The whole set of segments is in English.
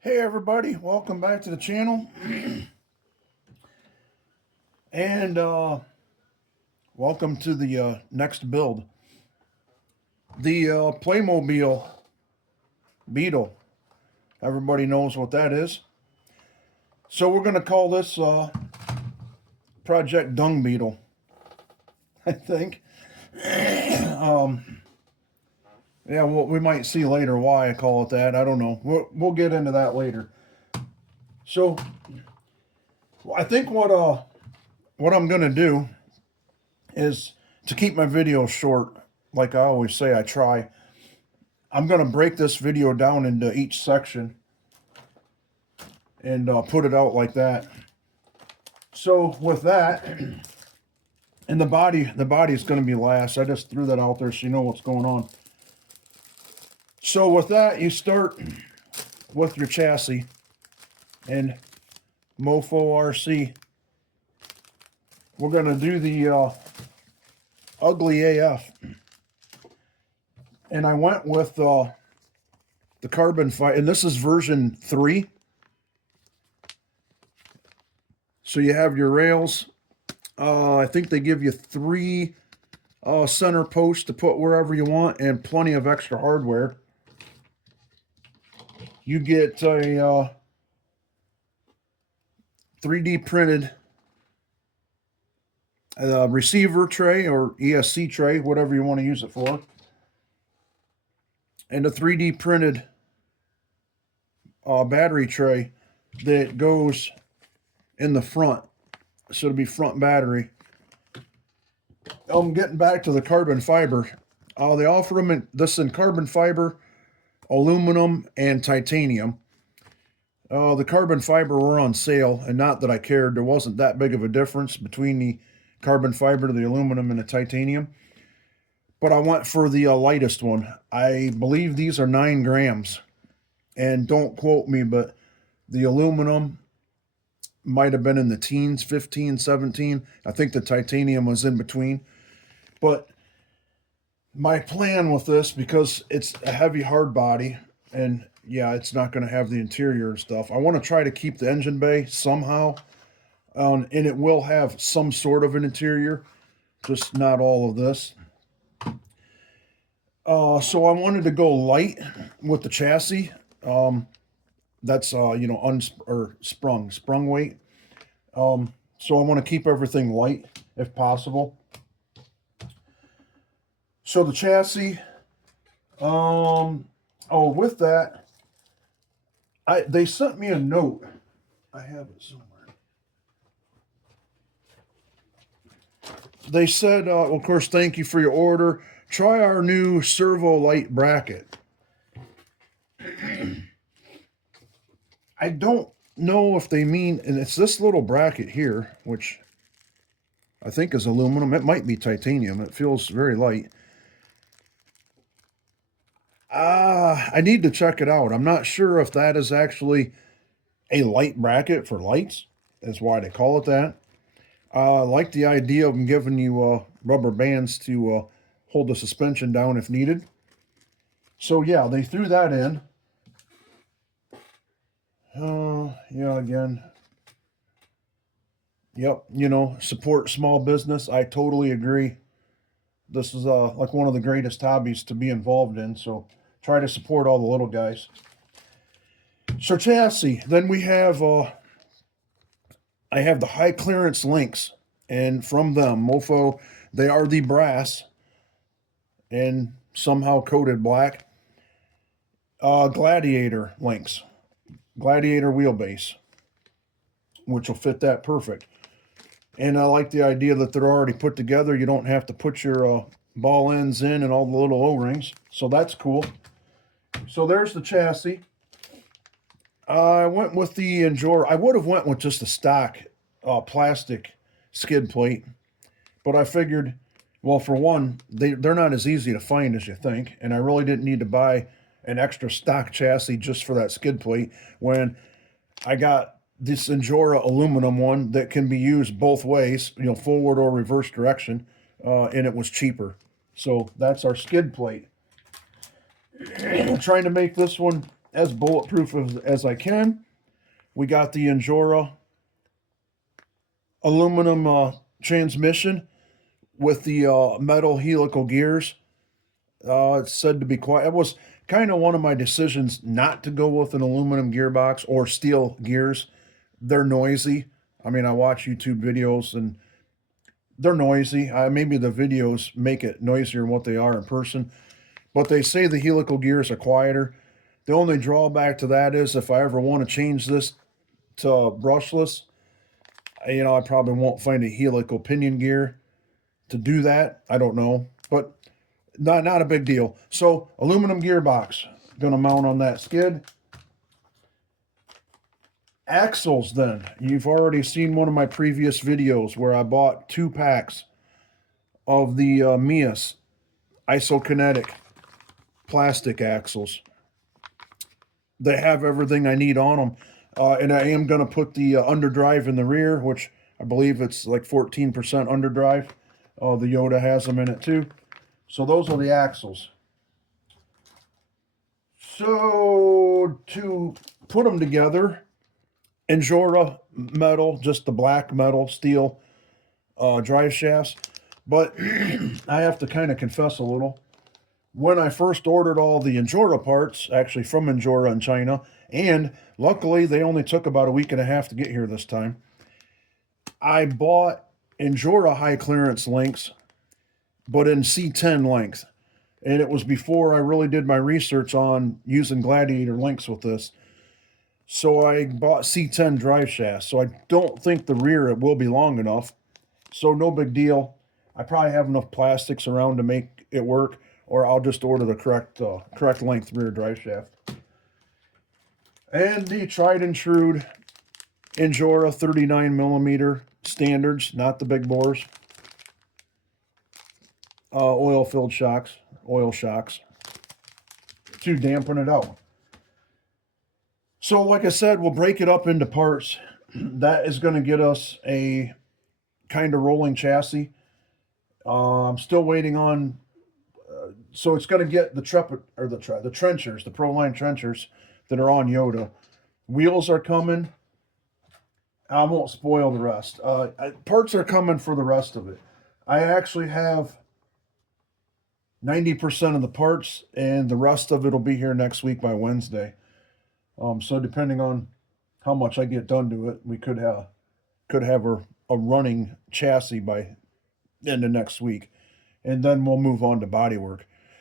Hey everybody, welcome back to the channel. And welcome to the next build. The Playmobil Beetle. Everybody knows what that is. So we're going to call this Project Dung Beetle, I think. Yeah, well, we might see later why I call it that. I don't know. We'll get into that later. So I think what I'm going to do is, to keep my videos short, like I always say I try, I'm going to break this video down into each section and put it out like that. So with that, and the body is going to be last. I just threw that out there so you know what's going on. So with that, you start with your chassis and Mofo RC. We're going to do the ugly AF. And I went with the carbon fiber, and this is version 3. So you have your rails. I think they give you 3 center posts to put wherever you want, and plenty of extra hardware. You get a 3D printed receiver tray or ESC tray, whatever you want to use it for, and a 3D printed battery tray that goes in the front, so it'll be front battery. Getting back to the carbon fiber, they offer them in carbon fiber, aluminum, and titanium. The carbon fiber were on sale, and not that I cared. There wasn't that big of a difference between the carbon fiber, the aluminum, and the titanium. But I went for the lightest one. I believe these are 9 grams. And don't quote me, but the aluminum might have been in the teens, 15, 17. I think the titanium was in between. But my plan with this, because it's a heavy hard body, and yeah, it's not going to have the interior and stuff, I want to try to keep the engine bay somehow. And it will have some sort of an interior, just not all of this. So I wanted to go light with the chassis. That's sprung weight. So I want to keep everything light if possible. So the chassis, with that, they sent me a note. I have it somewhere. They said, of course, thank you for your order. Try our new servo light bracket. I don't know if they mean, and it's this little bracket here, which I think is aluminum. It might be titanium. It feels very light. I need to check it out. I'm not sure if that is actually a light bracket for lights. That's why they call it that. I like the idea of them giving you rubber bands to hold the suspension down if needed. So yeah, they threw that in. Yeah, again. Yep, support small business. I totally agree. This is like one of the greatest hobbies to be involved in, so try to support all the little guys. So chassis, then we have, I have the high clearance links, and from them, Mofo, they are the brass and somehow coated black. Gladiator links, Gladiator wheelbase, which will fit that perfect. And I like the idea that they're already put together. You don't have to put your ball ends in and all the little O-rings. So that's cool. So there's the chassis. I went with the Injora. I would have went with just a stock plastic skid plate. But I figured, well, for one, they're not as easy to find as you think. And I really didn't need to buy an extra stock chassis just for that skid plate when I got this Injora aluminum one that can be used both ways, forward or reverse direction, and it was cheaper. So that's our skid plate. I'm trying to make this one as bulletproof as I can. We got the Injora aluminum transmission with the metal helical gears. It's said to be quite. It was kind of one of my decisions not to go with an aluminum gearbox or steel gears. They're noisy. I mean, I watch YouTube videos and they're noisy. Maybe the videos make it noisier than what they are in person, but they say the helical gears are quieter. The only drawback to that is if I ever want to change this to brushless, I probably won't find a helical pinion gear to do that. I don't know, but not a big deal. So aluminum gearbox, gonna mount on that skid. Axles then. You've already seen one of my previous videos where I bought 2 packs of the Meus isokinetic plastic axles. They have everything I need on them. And I am going to put the underdrive in the rear, which I believe it's like 14% underdrive. The Yoda has them in it too. So those are the axles. So to put them together, Injora metal, just the black metal steel drive shafts. But I have to kind of confess a little. When I first ordered all the Injora parts, actually from Injora in China, and luckily they only took about a week and a half to get here this time, I bought Injora high clearance links, but in C10 length. And it was before I really did my research on using Gladiator links with this. So I bought C10 drive shafts. So I don't think the rear it will be long enough. So no big deal. I probably have enough plastics around to make it work, or I'll just order the correct length rear drive shaft. And the tried and true Injora 39mm standards, not the big bores. Oil-filled shocks, oil shocks, to dampen it out. So like I said, we'll break it up into parts. That is going to get us a kind of rolling chassis. I'm still waiting on, so it's going to get the trenchers, the Proline trenchers that are on Yoda. Wheels are coming. I won't spoil the rest. Parts are coming for the rest of it. I actually have 90% of the parts, and the rest of it will be here next week by Wednesday. So depending on how much I get done to it, we could have a running chassis by end of next week, and then we'll move on to bodywork.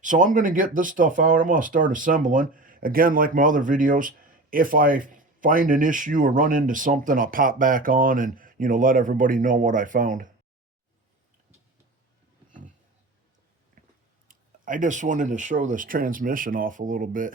So I'm going to get this stuff out. I'm going to start assembling. Again, like my other videos, if I find an issue or run into something, I'll pop back on and let everybody know what I found. I just wanted to show this transmission off a little bit.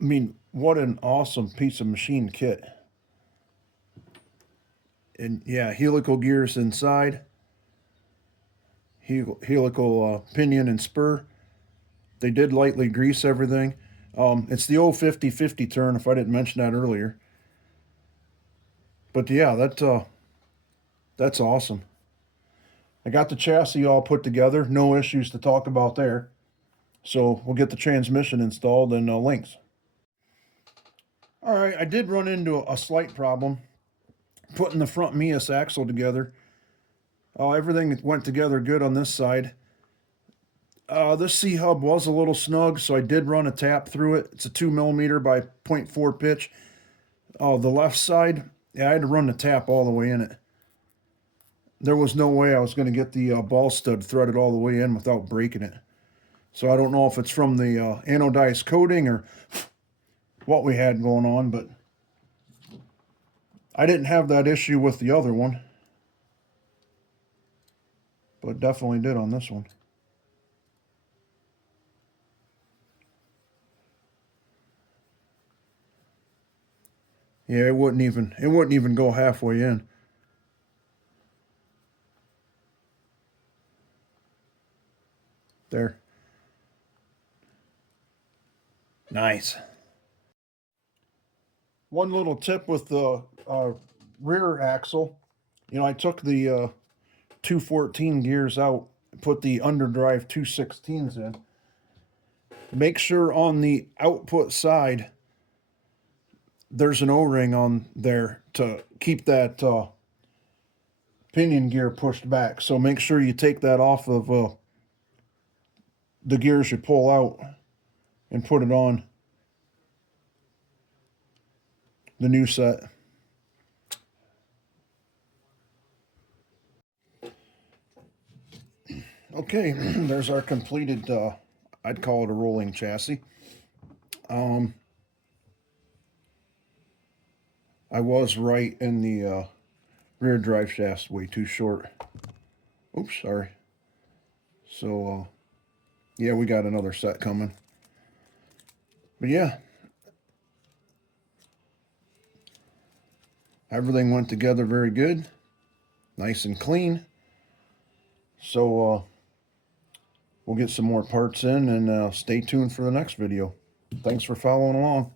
I mean, what an awesome piece of machine kit. And yeah, helical gears inside, helical pinion and spur. They did lightly grease everything. It's the old 50-50 turn, if I didn't mention that earlier. But yeah, that's awesome. I got the chassis all put together. No issues to talk about there. So we'll get the transmission installed and links. All right, I did run into a slight problem putting the front Meus axle together. Everything went together good on this side. This C-hub was a little snug, so I did run a tap through it. It's a 2mm by 0.4 pitch. The left side, yeah, I had to run the tap all the way in it. There was no way I was going to get the ball stud threaded all the way in without breaking it. So I don't know if it's from the anodized coating or what we had going on, but I didn't have that issue with the other one, but definitely did on this one. Yeah, it wouldn't even go halfway in. There. Nice. One little tip with the rear axle, I took the 214 gears out, put the underdrive 216s in. Make sure on the output side there's an O-ring on there to keep that pinion gear pushed back. So make sure you take that off of the gears you pull out and put it on the new set. Okay, there's our completed, I'd call it a rolling chassis. I was right in the rear drive shaft's way too short. Oops, sorry. So, yeah, we got another set coming. But yeah, everything went together very good, nice and clean. So, we'll get some more parts in and stay tuned for the next video. Thanks for following along.